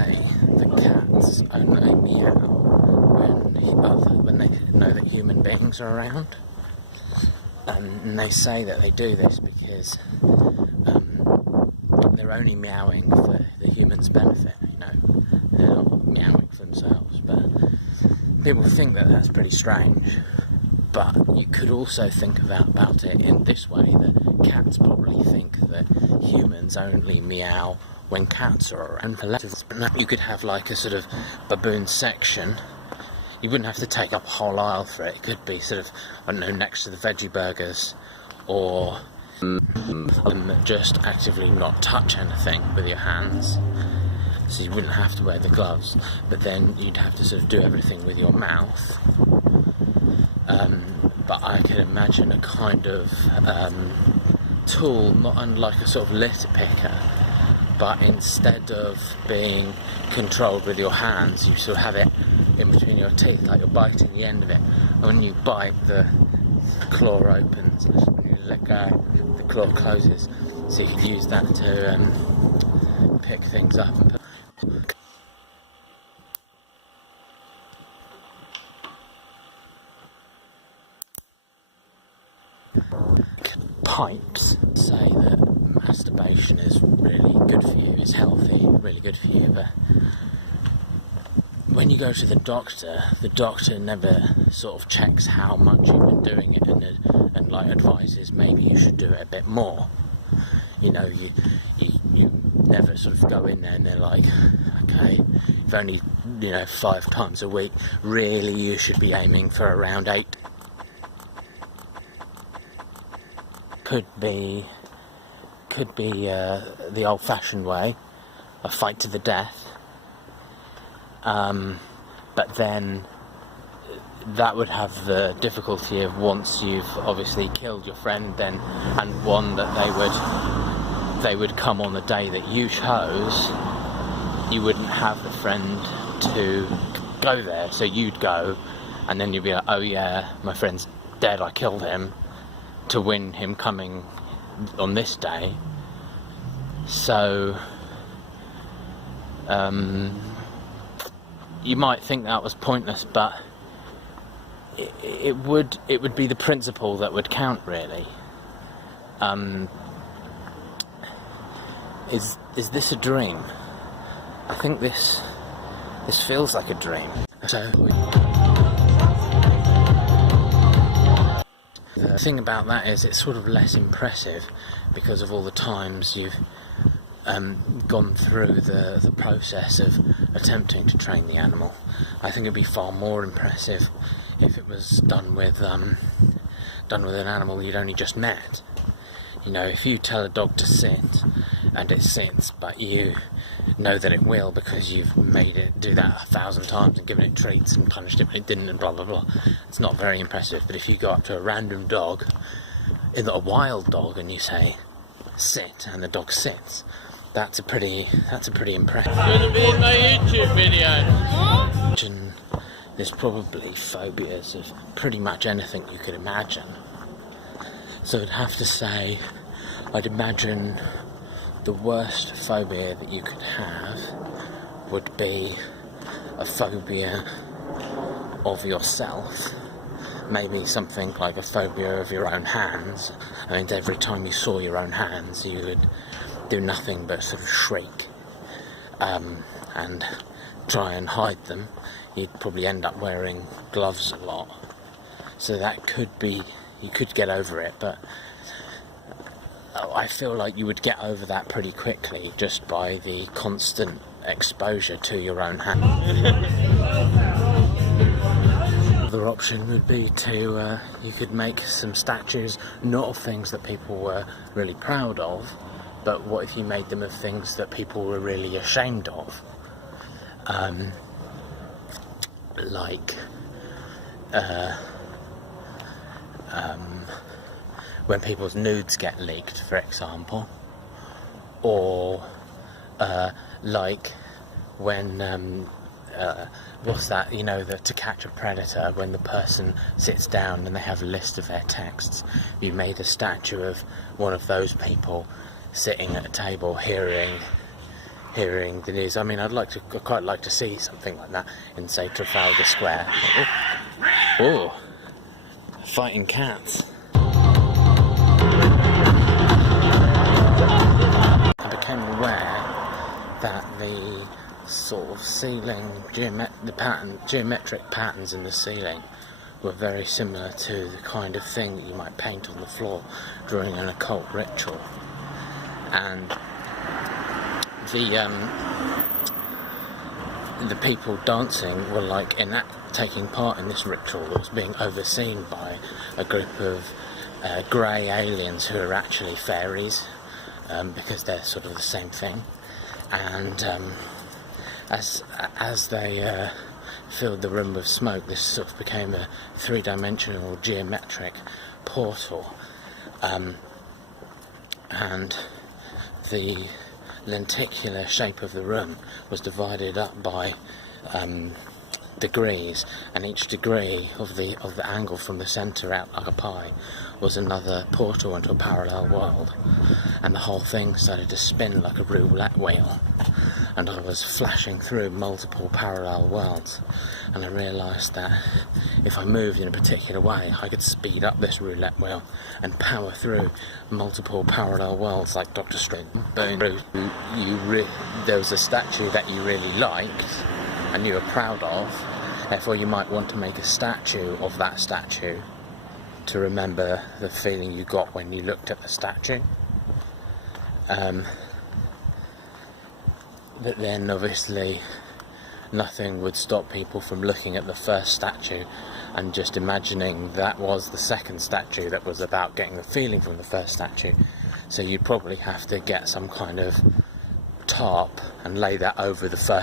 say that cats only meow when they know that human beings are around. And they say that they do this because they're only meowing for the human's benefit, you know. They're not meowing for themselves, but people think that that's pretty strange. But you could also think about it in this way, that cats probably think that humans only meow when cats are around. You could have like a sort of baboon section. You wouldn't have to take up a whole aisle for it. It could be sort of, I don't know, next to the veggie burgers, or just actively not touch anything with your hands. So you wouldn't have to wear the gloves, but then you'd have to sort of do everything with your mouth. But I could imagine a kind of tool, not unlike a sort of litter picker, but instead of being controlled with your hands, you sort of have it in between your teeth, like you're biting the end of it. And when you bite, the claw opens. When you let go, the claw closes. So you could use that to pick things up. Pipes say that masturbation is really good for you, it's healthy, really good for you, but when you go to the doctor never sort of checks how much you've been doing it, and like advises maybe you should do it a bit more. You know, you never sort of go in there and they're like, okay, if only, 5 times a week, really you should be aiming for around 8. Could be the old-fashioned way, a fight to the death. But then that would have the difficulty of, once you've obviously killed your friend, then and won, that they would come on the day that you chose. You wouldn't have the friend to go there, so you'd go, and then you'd be like, oh yeah, my friend's dead, I killed him, to win him coming on this day. So you might think that was pointless, but it would be the principle that would count, really. Is this a dream? I think this feels like a dream. So the thing about that is it's sort of less impressive because of all the times you've gone through the process of attempting to train the animal. I think it'd be far more impressive if it was done with an animal you'd only just met. You know, if you tell a dog to sit and it sits, but you know that it will because you've made it do that 1,000 times and given it treats and punished it when it didn't, and blah blah blah, it's not very impressive. But if you go up to a random dog, a wild dog, and you say sit, and the dog sits, that's a pretty impressive. It's gonna be in my YouTube video. There's probably phobias of pretty much anything you could imagine. So I'd have to say, I'd imagine the worst phobia that you could have would be a phobia of yourself. Maybe something like a phobia of your own hands. I mean, every time you saw your own hands, you would do nothing but sort of shriek and try and hide them. You'd probably end up wearing gloves a lot. So that could be, you could get over it, but I feel like you would get over that pretty quickly just by the constant exposure to your own hand. Another option would be to, you could make some statues, not of things that people were really proud of, but what if you made them of things that people were really ashamed of? When people's nudes get leaked, for example, or like when what's that, To Catch a Predator, when the person sits down and they have a list of their texts. You made a statue of one of those people sitting at a table hearing hearing the news. I mean, I'd quite like to see something like that in, say, Trafalgar Square. Oh, fighting cats. I became aware that the sort of ceiling, geometric patterns in the ceiling were very similar to the kind of thing that you might paint on the floor during an occult ritual. And the people dancing were like taking part in this ritual that was being overseen by a group of grey aliens who are actually fairies, because they're sort of the same thing. And as they filled the room with smoke, this sort of became a three-dimensional geometric portal, and the lenticular shape of the room was divided up by degrees, and each degree of the angle from the centre out like a pie was another portal into a parallel world, and the whole thing started to spin like a roulette wheel, and I was flashing through multiple parallel worlds, and I realised that if I moved in a particular way I could speed up this roulette wheel and power through multiple parallel worlds like Dr. Strange. Boom. There was a statue that you really liked and you were proud of, therefore you might want to make a statue of that statue to remember the feeling you got when you looked at the statue. But then obviously nothing would stop people from looking at the first statue and just imagining that was the second statue that was about getting the feeling from the first statue. So you'd probably have to get some kind of tarp and lay that over the first